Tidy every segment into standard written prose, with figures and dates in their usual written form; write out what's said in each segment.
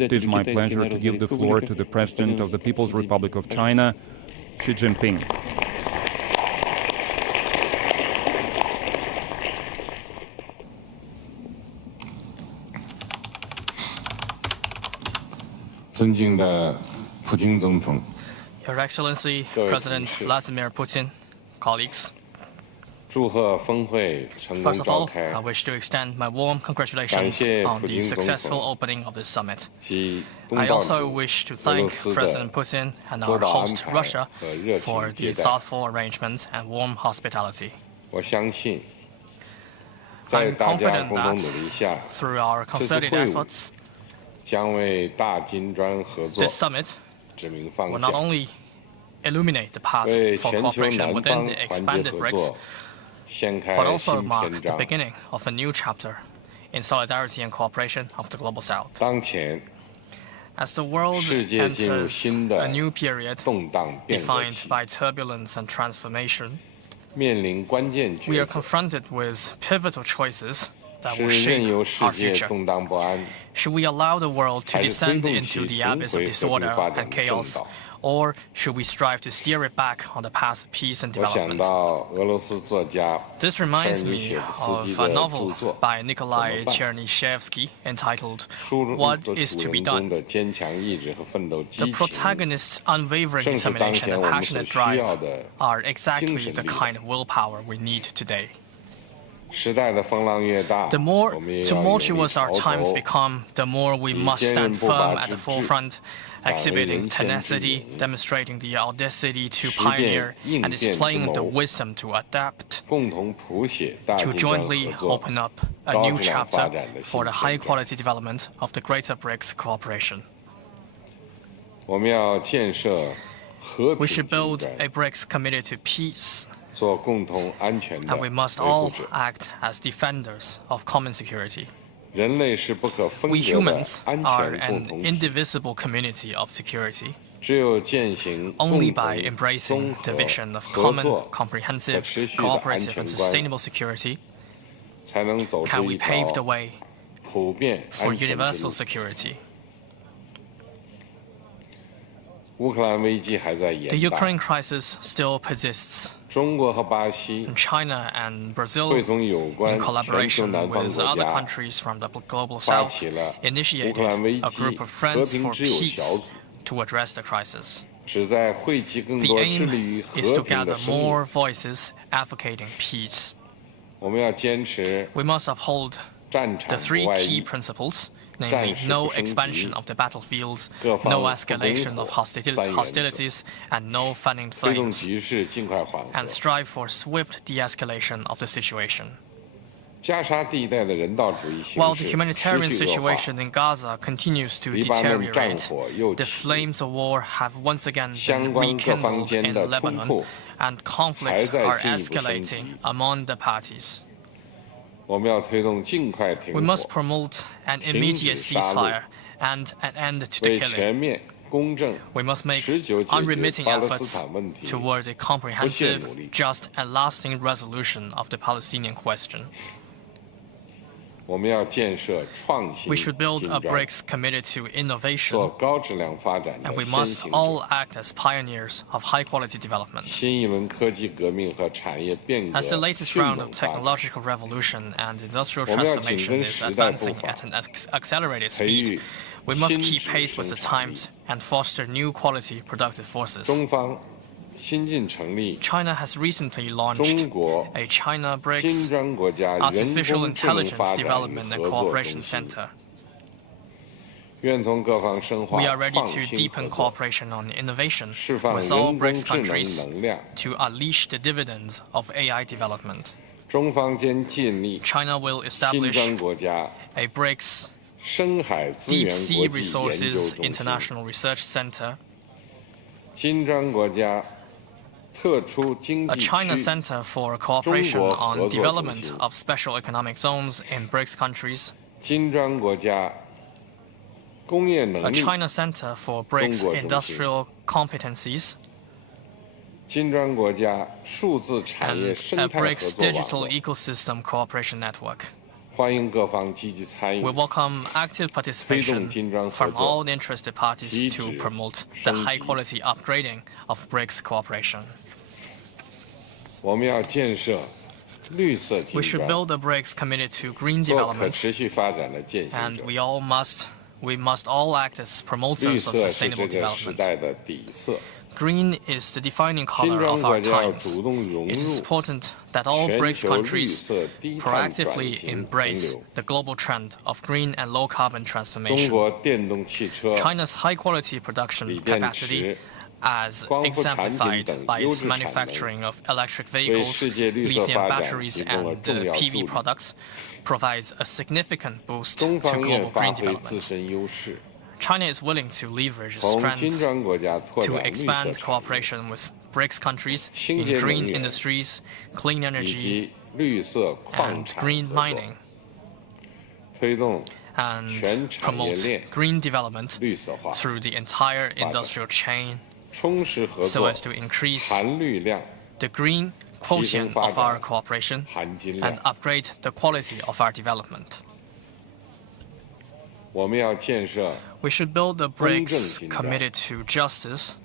It is my pleasure to give the floor to the President of the People's Republic of China, Xi Jinping. Your Excellency, President Vladimir Putin, colleagues. First of all, I wish to extend my warm congratulations on the successful opening of this summit. I also wish to thank President Putin and our host, Russia, for the thoughtful arrangements and warm hospitality. I'm confident that through our concerted efforts, this summit will not only illuminate the path for cooperation within the expanded BRICS, but also mark the beginning of a new chapter in solidarity and cooperation of the Global South. As the world enters a new period defined by turbulence and transformation, we are confronted with pivotal choices that will shape our future. Should we allow the world to descend into the abyss of disorder and chaos, or should we strive to steer it back on the path of peace and development? This reminds me of a novel by Nikolai Chernyshevsky entitled What is to be Done? The protagonist's unwavering determination and passionate drive are exactly the kind of willpower we need today. The more tumultuous our times become, the more we must stand firm at the forefront, exhibiting tenacity, demonstrating the audacity to pioneer, and displaying the wisdom to adapt, to jointly open up a new chapter for the high-quality development of the greater BRICS cooperation. We should build a BRICS committed to peace, and we must all act as defenders of common security. We humans are an indivisible community of security. Only by embracing the vision of common, comprehensive, cooperative, and sustainable security can we pave the way for universal security. The Ukraine crisis still persists. China and Brazil, in collaboration with other countries from the Global South, initiated a group of Friends for Peace to address the crisis. The aim is to gather more voices advocating peace. We must uphold the three key principles, namely no expansion of the battlefields, no escalation of hostilities, and no fanning flames, and strive for swift de-escalation of the situation. While the humanitarian situation in Gaza continues to deteriorate, the flames of war have once again been rekindled in Lebanon, and conflicts are escalating among the parties. We must promote an immediate ceasefire and an end to the killing. We must make unremitting efforts toward a comprehensive, just, and lasting resolution of the Palestinian question. We should build a BRICS committed to innovation, and we must all act as pioneers of high-quality development. As the latest round of technological revolution and industrial transformation is advancing at an accelerated speed, we must keep pace with the times and foster new quality productive forces. China has recently launched a China BRICS Artificial Intelligence Development and Cooperation Center. We are ready to deepen cooperation on innovation with all BRICS countries to unleash the dividends of AI development. China will establish a BRICS Deep Sea Resources International Research Center, a China Center for Cooperation on Development of Special Economic Zones in BRICS countries, a China Center for BRICS Industrial Competencies, and a BRICS Digital Ecosystem Cooperation Network. We welcome active participation from all interested parties to promote the high-quality upgrading of BRICS cooperation. We should build a BRICS committed to green development, and we must all act as promoters of sustainable development. Green is the defining color of our times. It is important that all BRICS countries proactively embrace the global trend of green and low-carbon transformation. China's high-quality production capacity, as exemplified by its manufacturing of electric vehicles, lithium batteries, and PV products, provides a significant boost to global green development. China is willing to leverage its strength to expand cooperation with BRICS countries in green industries, clean energy, and green mining, and promote green development through the entire industrial chain so as to increase the green quotient of our cooperation and upgrade the quality of our development. We should build a BRICS committed to justice,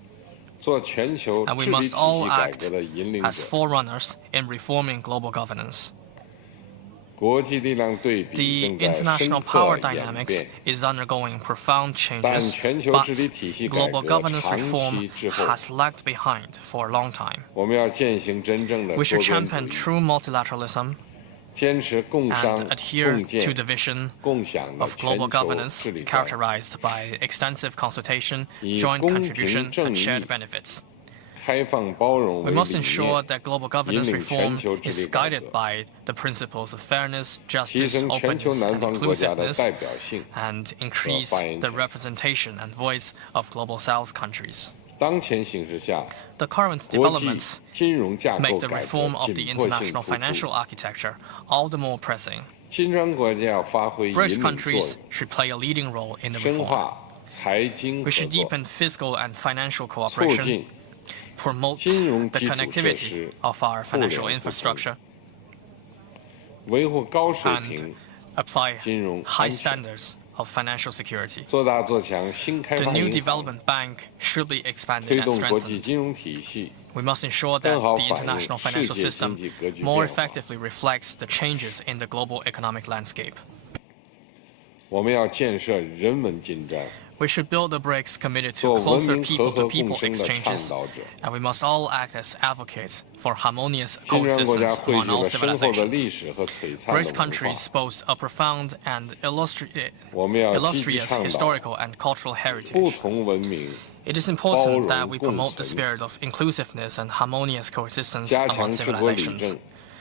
and we must all act as forerunners in reforming global governance. The international power dynamics is undergoing profound changes, but global governance reform has lagged behind for a long time. We should champion true multilateralism and adhere to the vision of global governance characterized by extensive consultation, joint contribution, and shared benefits. We must ensure that global governance reform is guided by the principles of fairness, justice, openness, and inclusiveness, and increase the representation and voice of Global South countries. The current developments make the reform of the international financial architecture all the more pressing. BRICS countries should play a leading role in the reform. We should deepen fiscal and financial cooperation, promote the connectivity of our financial infrastructure, and apply high standards of financial security. The new development bank should be expanded and strengthened. We must ensure that the international financial system more effectively reflects the changes in the global economic landscape. We should build a BRICS committed to closer people-to-people exchanges, and we must all act as advocates for harmonious coexistence among all civilizations. BRICS countries boast a profound and illustrious historical and cultural heritage. It is important that we promote the spirit of inclusiveness and harmonious coexistence among civilizations.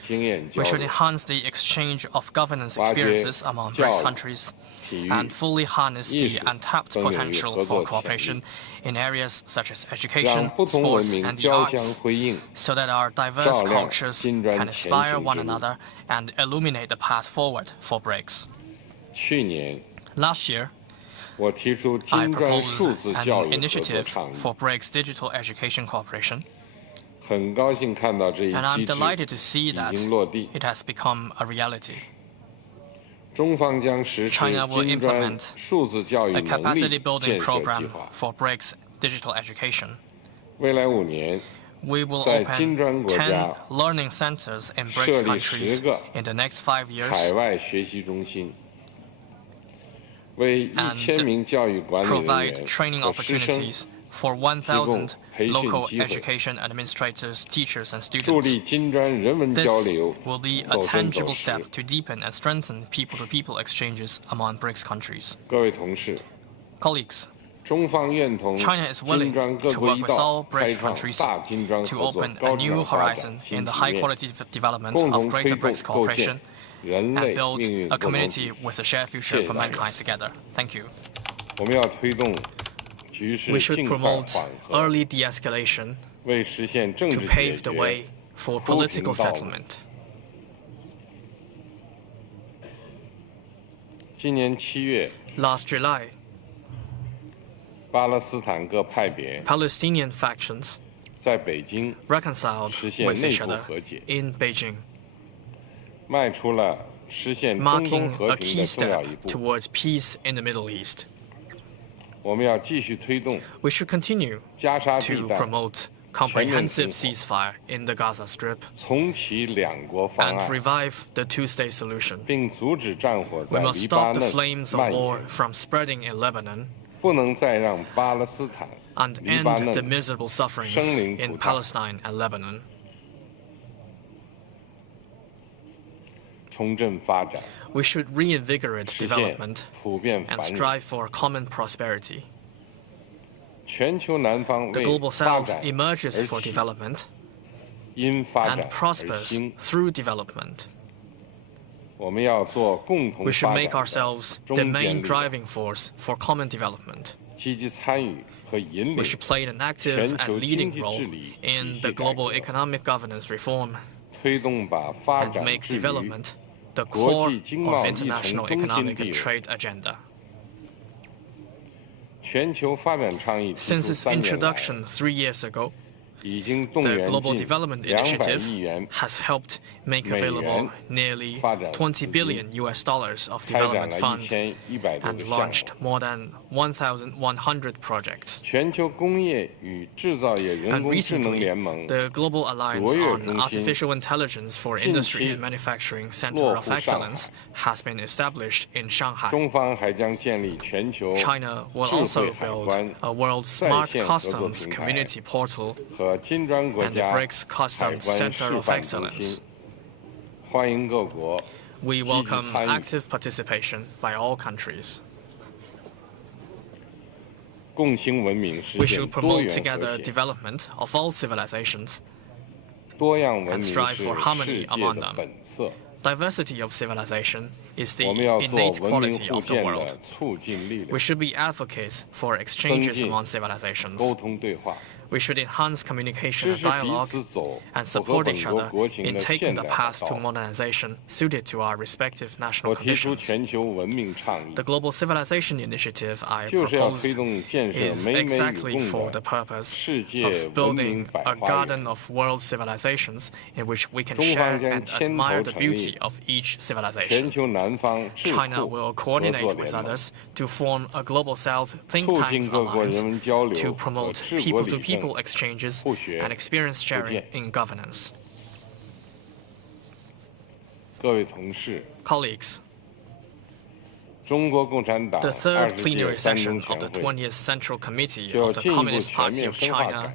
We should enhance the exchange of governance experiences among BRICS countries and fully harness the untapped potential for cooperation in areas such as education, sports, and the arts, so that our diverse cultures can inspire one another and illuminate the path forward for BRICS. Last year, I proposed an initiative for BRICS digital education cooperation, and I'm delighted to see that it has become a reality. China will implement a capacity-building program for BRICS digital education. We will open 10 learning centers in BRICS countries in the next 5 years, and provide training opportunities for 1,000 local education administrators, teachers, and students. This will be a tangible step to deepen and strengthen people-to-people exchanges among BRICS countries. Colleagues, China is willing to work with all BRICS countries to open a new horizon in the high-quality development of greater BRICS cooperation and build a community with a shared future for mankind together. Thank you. We should promote early de-escalation to pave the way for political settlement. Last July, Palestinian factions reconciled with each other in Beijing. marking a key step towards peace in the Middle East. We should continue to promote comprehensive ceasefire in the Gaza Strip and revive the two-state solution. We must stop the flames of war from spreading in Lebanon and end the miserable sufferings in Palestine and Lebanon. We should reinvigorate development and strive for common prosperity. The Global South emerges for development and prospers through development. We should make ourselves the main driving force for common development. We should play an active and leading role in the global economic governance reform and make development the core of international economic and trade agenda. Since its introduction 3 years ago, the Global Development Initiative has helped make available nearly $20 billion of development funds and launched more than 1,100 projects. And recently, the Global Alliance on Artificial Intelligence for Industry and Manufacturing Center of Excellence has been established in Shanghai. China will also build a World Smart Customs Community Portal and the BRICS Customs Center of Excellence. We welcome active participation by all countries. We should promote together development of all civilizations and strive for harmony among them. Diversity of civilization is the innate quality of the world. We should be advocates for exchanges among civilizations. We should enhance communication and dialogue and support each other in taking the path to modernization suited to our respective national conditions. The Global Civilization Initiative I proposed is exactly for the purpose of building a garden of world civilizations in which we can share and admire the beauty of each civilization. China will coordinate with others to form a Global South think tanks alliance to promote people-to-people exchanges and experience sharing in governance. Colleagues, the third plenary session of the 20th Central Committee of the Communist Party of China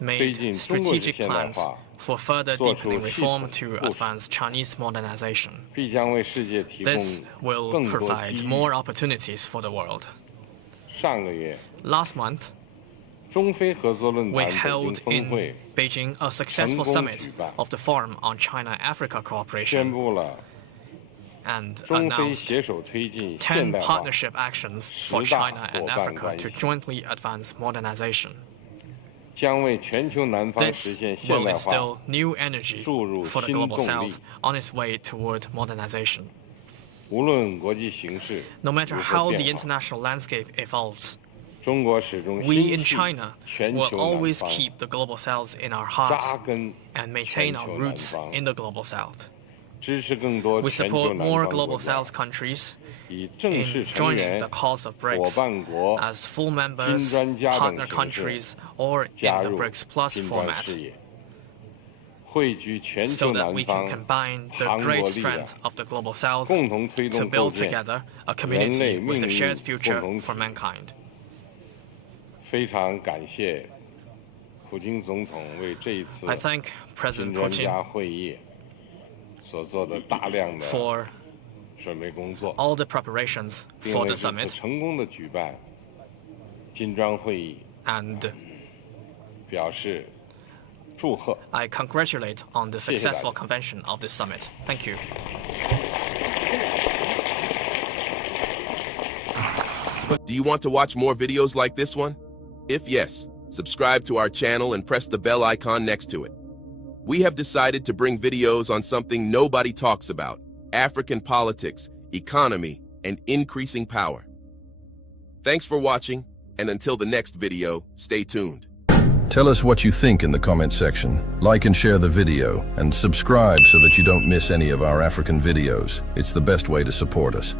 made strategic plans for further deepening reform to advance Chinese modernization. This will provide more opportunities for the world. Last month, we held in Beijing a successful summit of the Forum on China-Africa Cooperation and announced 10 partnership actions for China and Africa to jointly advance modernization. This will instill new energy for the Global South on its way toward modernization. No matter how the international landscape evolves, we in China will always keep the Global South in our hearts and maintain our roots in the Global South. We support more Global South countries in joining the cause of BRICS as full members, partner countries, or in the BRICS Plus format, so that we can combine the great strength of the Global South to build together a community with a shared future for mankind. I thank President Putin for all the preparations for the summit and I congratulate on the successful convention of this summit. Thank you. Do you want to watch more videos like this one? If yes, subscribe to our channel and press the bell icon next to it. We have decided to bring videos on something nobody talks about: African politics, economy, and increasing power. Thanks for watching, and until the next video, stay tuned. Tell us what you think in the comment section. Like and share the video, and subscribe so that you don't miss any of our African videos. It's the best way to support us.